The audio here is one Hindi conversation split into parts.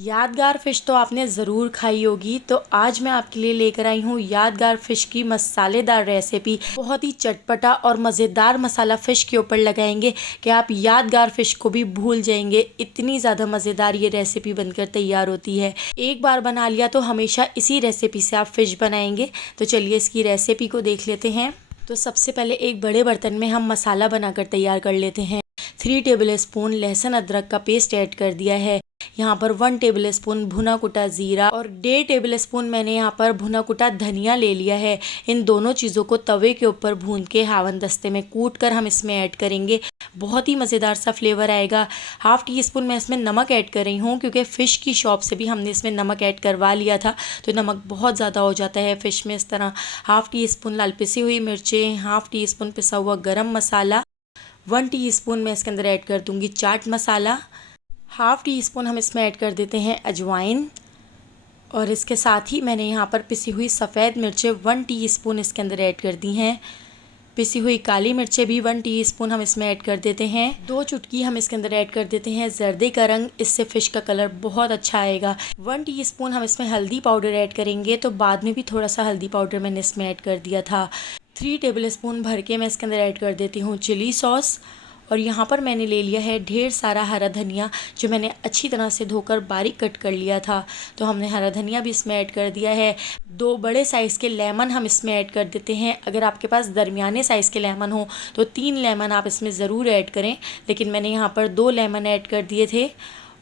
यादगार फ़िश तो आपने ज़रूर खाई होगी, तो आज मैं आपके लिए लेकर आई हूँ यादगार फ़िश की मसालेदार रेसिपी। बहुत ही चटपटा और मज़ेदार मसाला फ़िश के ऊपर लगाएंगे कि आप यादगार फ़िश को भी भूल जाएंगे। इतनी ज़्यादा मज़ेदार ये रेसिपी बनकर तैयार होती है। एक बार बना लिया तो हमेशा इसी रेसिपी से आप फ़िश बनाएंगे। तो चलिए इसकी रेसिपी को देख लेते हैं। तो सबसे पहले एक बड़े बर्तन में हम मसाला बनाकर तैयार कर लेते हैं। 3 टेबल स्पून लहसुन अदरक का पेस्ट ऐड कर दिया है। यहाँ पर 1 टेबल स्पून भुना कुटा ज़ीरा और 1.5 टेबल स्पून मैंने यहाँ पर भुना कुटा धनिया ले लिया है। इन दोनों चीज़ों को तवे के ऊपर भून के हावन दस्ते में कूट कर हम इसमें ऐड करेंगे। बहुत ही मज़ेदार सा फ्लेवर आएगा। 1/2 टीस्पून मैं इसमें नमक ऐड कर रही हूँ, क्योंकि फ़िश की शॉप से भी हमने इसमें नमक ऐड करवा लिया था, तो नमक बहुत ज़्यादा हो जाता है फ़िश में इस तरह। 1/2 टीस्पून लाल पिसी हुई मिर्चें, 1/2 टीस्पून पिसा हुआ गरम मसाला, 1 टीस्पून मैं इसके अंदर ऐड कर दूँगी चाट मसाला, 1/2 टीस्पून हम इसमें ऐड कर देते हैं अजवाइन, और इसके साथ ही मैंने यहाँ पर पिसी हुई सफ़ेद मिर्चें 1 टीस्पून इसके अंदर ऐड कर दी हैं। पिसी हुई काली मिर्चें भी 1 टीस्पून हम इसमें ऐड कर देते हैं। 2 चुटकी हम इसके अंदर ऐड कर देते हैं जर्दे का रंग, इससे फ़िश का कलर बहुत अच्छा आएगा। 1 टीस्पून हम इसमें हल्दी पाउडर ऐड करेंगे, तो बाद में भी थोड़ा सा हल्दी पाउडर मैंने इसमें ऐड कर दिया था। 3 टेबल स्पून भर के मैं इसके अंदर ऐड कर देती हूँ चिली सॉस, और यहाँ पर मैंने ले लिया है ढेर सारा हरा धनिया, जो मैंने अच्छी तरह से धोकर बारीक कट कर लिया था। तो हमने हरा धनिया भी इसमें ऐड कर दिया है। 2 बड़े साइज़ के लेमन हम इसमें ऐड कर देते हैं। अगर आपके पास दरमियाने साइज़ के लेमन हो तो 3 लेमन आप इसमें ज़रूर ऐड करें, लेकिन मैंने यहाँ पर 2 लेमन ऐड कर दिए थे।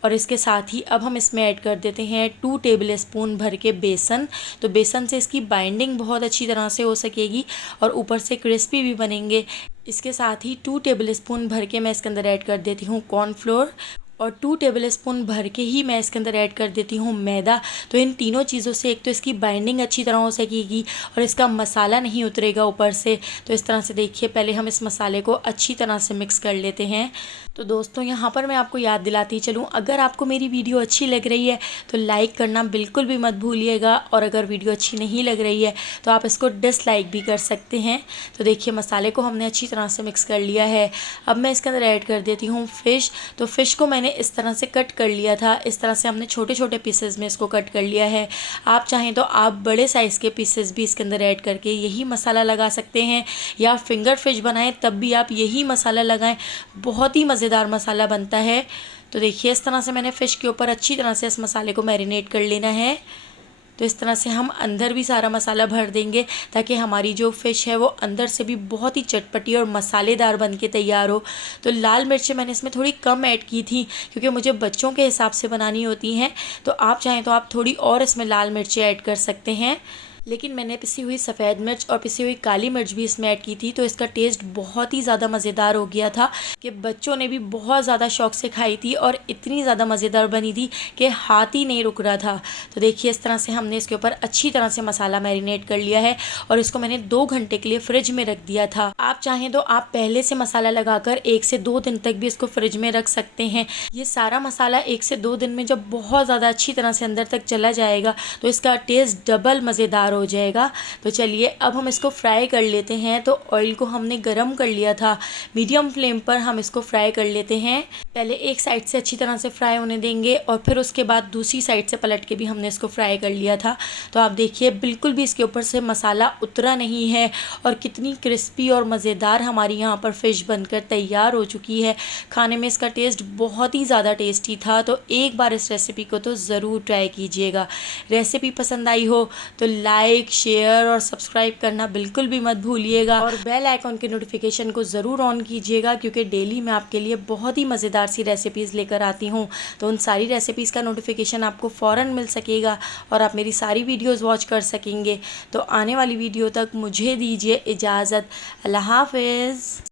और इसके साथ ही अब हम इसमें ऐड कर देते हैं 2 टेबल स्पून भर के बेसन। तो बेसन से इसकी बाइंडिंग बहुत अच्छी तरह से हो सकेगी और ऊपर से क्रिस्पी भी बनेंगे। इसके साथ ही 2 टेबल स्पून भर के मैं इसके अंदर ऐड कर देती हूँ कॉर्नफ्लोर, और 2 टेबल स्पून भर के ही मैं इसके अंदर ऐड कर देती हूँ मैदा। तो इन तीनों चीज़ों से एक तो इसकी बाइंडिंग अच्छी तरह हो सकेगी और इसका मसाला नहीं उतरेगा ऊपर से। तो इस तरह से देखिए, पहले हम इस मसाले को अच्छी तरह से मिक्स कर लेते हैं। तो दोस्तों, यहाँ पर मैं आपको याद दिलाती चलूँ, अगर आपको मेरी वीडियो अच्छी लग रही है तो लाइक करना बिल्कुल भी मत भूलिएगा, और अगर वीडियो अच्छी नहीं लग रही है तो आप इसको डिसलाइक भी कर सकते हैं। तो देखिए, मसाले को हमने अच्छी तरह से मिक्स कर लिया है। अब मैं इसके अंदर ऐड कर देती हूँ फ़िश। तो फ़िश को मैंने इस तरह से कट कर लिया था। इस तरह से हमने छोटे छोटे पीसेस में इसको कट कर लिया है। आप चाहें तो आप बड़े साइज़ के पीसेस भी इसके अंदर ऐड करके यही मसाला लगा सकते हैं, या फिंगर फिश बनाएं तब भी आप यही मसाला लगाएं। बहुत ही मज़ेदार मसाला बनता है। तो देखिए, इस तरह से मैंने फ़िश के ऊपर अच्छी तरह से इस मसाले को मैरिनेट कर लेना है। तो इस तरह से हम अंदर भी सारा मसाला भर देंगे, ताकि हमारी जो फ़िश है वो अंदर से भी बहुत ही चटपटी और मसालेदार बन के तैयार हो। तो लाल मिर्चें मैंने इसमें थोड़ी कम ऐड की थी, क्योंकि मुझे बच्चों के हिसाब से बनानी होती हैं। तो आप चाहें तो आप थोड़ी और इसमें लाल मिर्चें ऐड कर सकते हैं, लेकिन मैंने पिसी हुई सफ़ेद मिर्च और पिसी हुई काली मिर्च भी इसमें ऐड की थी। तो इसका टेस्ट बहुत ही ज़्यादा मज़ेदार हो गया था कि बच्चों ने भी बहुत ज़्यादा शौक से खाई थी, और इतनी ज़्यादा मज़ेदार बनी थी कि हाथ ही नहीं रुक रहा था। तो देखिए, इस तरह से हमने इसके ऊपर अच्छी तरह से मसाला मैरिनेट कर लिया है, और इसको मैंने 2 घंटे के लिए फ्रिज में रख दिया था। आप चाहें तो आप पहले से मसाला लगाकर 1 से 2 दिन तक भी इसको फ्रिज में रख सकते हैं। ये सारा मसाला 1 से 2 दिन में जब बहुत ज़्यादा अच्छी तरह से अंदर तक चला जाएगा तो इसका टेस्ट डबल मज़ेदार हो जाएगा। तो चलिए, अब हम इसको फ्राई कर लेते हैं। तो ऑयल को हमने गरम कर लिया था, मीडियम फ्लेम पर हम इसको फ्राई कर लेते हैं। पहले एक साइड से अच्छी तरह से फ्राई होने देंगे, और फिर उसके बाद दूसरी साइड से पलट के भी हमने इसको फ्राई कर लिया था। तो आप देखिए, बिल्कुल भी इसके ऊपर से मसाला उतरा नहीं है, और कितनी क्रिस्पी और मज़ेदार हमारी यहाँ पर फ़िश बनकर तैयार हो चुकी है। खाने में इसका टेस्ट बहुत ही ज़्यादा टेस्टी था। तो एक बार इस रेसिपी को तो ज़रूर ट्राई कीजिएगा। रेसिपी पसंद आई हो तो लाइक, शेयर और सब्सक्राइब करना बिल्कुल भी मत भूलिएगा, और बेल आइकॉन के नोटिफिकेशन को ज़रूर ऑन कीजिएगा, क्योंकि डेली मैं आपके लिए बहुत ही मज़ेदार सी रेसिपीज़ लेकर आती हूँ। तो उन सारी रेसिपीज़ का नोटिफिकेशन आपको फ़ौरन मिल सकेगा, और आप मेरी सारी वीडियोज़ वॉच कर सकेंगे। तो आने वाली वीडियो तक मुझे दीजिए इजाज़त। अल्लाह हाफ़िज़।